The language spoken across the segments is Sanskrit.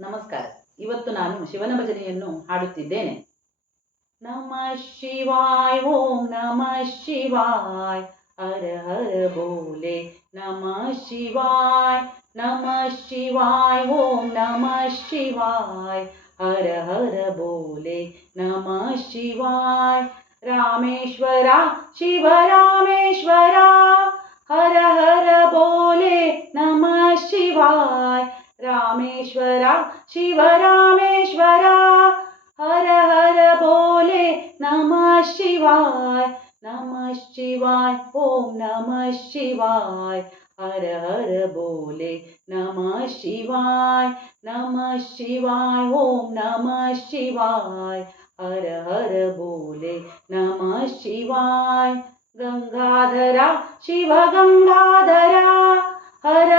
ನಮಸ್ಕಾರ. ಇವತ್ತು ನಾನು ಶಿವನ ಭಜನೆಯನ್ನು ಹಾಡುತ್ತಿದ್ದೇನೆ. ನಮಃ ಶಿವಾಯ್, ಓಂ ನಮಃ ಶಿವಾಯ್. ಹರ ಹರ ಬೋಲೆ. ನಮಃ ಶಿವಾಯ್ ನಮಃ ಶಿವಾಯ್, ಓಂ ನಮಃ ಶಿವಾಯ್. ಹರ ಹರ ಬೋಲೆ. ನಮಃ ಶಿವಾಯ್. ರಾಮೇಶ್ವರ ಶಿವ ರಾಮೇಶ್ವರ ಹರ ಹರ ಬೋಲೆ. ನಮಃ ಶಿವಾಯ್. रामेश्वरा शिव रामेश्वरा हर हर बोले नमः शिवाय नमः शिवाय ॐ नमः शिवाय हर हर बोले नमः शिवाय नमः शिवाय ॐ नमः शिवाय हर हर बोले नमः शिवाय गङ्गाधरा शिव गङ्गाधरा हर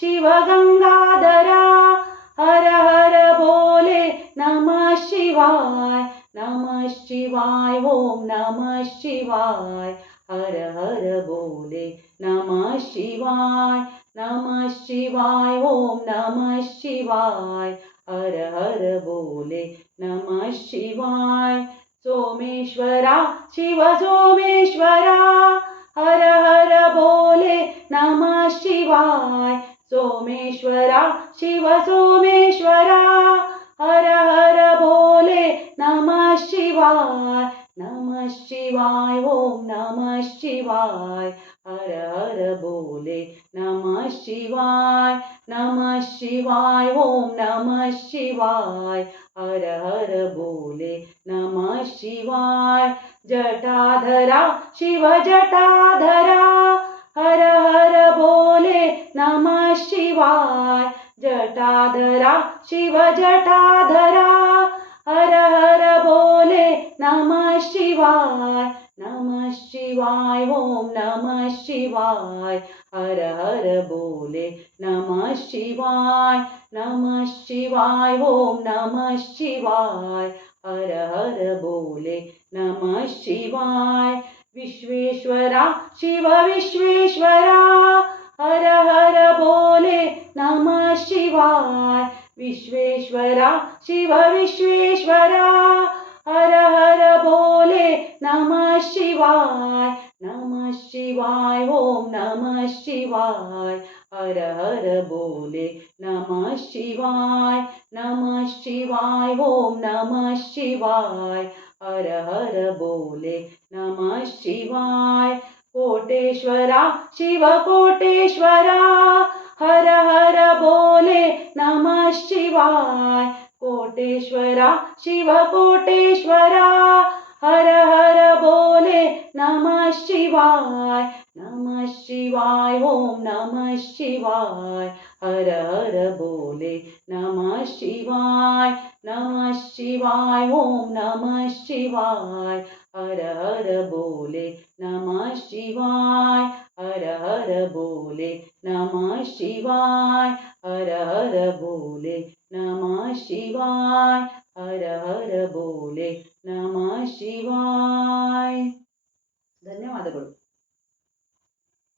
शिव गङ्गाधरा हर हर भोले नमः शिवाय नमः शिवाय ॐ नमः शिवाय हर हर भोले नमः शिवाय नमः शिवाय ॐ नमः शिवाय हर हर भोले नमः शिवाय सोमेश्वरा शिव सोमेश्वरा। हर हर बोले नमः शिवाय। सोमेश्वरा शिव सोमेश्वरा। हर हर बोले नमः शिवाय। नमः शिवाय ॐ नमः शिवाय। हर हर बोले नमः शिवाय। नमः शिवाय ॐ नमः शिवाय। हर हर बोले नमः शिवाय। जटाधरा शिव जटाधरा हर हर बोले नमः शिवाय। जटाधरा शिव जटाधरा हर हर बोले नमः शिवाय। नमः शिवाय ॐ नमः शिवाय। हर हर बोले नमः शिवाय। नमः शिवाय ॐ नमः शिवाय। हर हर बोले नमः शिवाय। विश्वेश्वरा शिव विश्वेश्वरा हर हर बोले नमः शिवाय। विश्वेश्वरा शिव विश्वेश्वरा हर हर बोले नमः शिवाय। नमः शिवाय ॐ नमः शिवाय। हर हर बोले, नमः शिवाय नमः शिवाय, ओम नमः शिवाय। हर हर बोले, नमः शिवाय। कोटेश्वरा, शिव कोटेश्वरा। हर हर बोले, नमः शिवाय। कोटेश्वरा, शिव कोटेश्वरा। हर हर बोले, नमः शिवाय। शिवाय ओम नमः शिवाय, हर हर बोले नमः शिवाय नमः शिवाय, ओम नमः शिवाय, हर हर बोले नमः शिवाय, हर हर बोले नमः शिवाय, हर हर बोले नमः शिवाय, हर हर बोले नमः शिवाय। धन्यवाद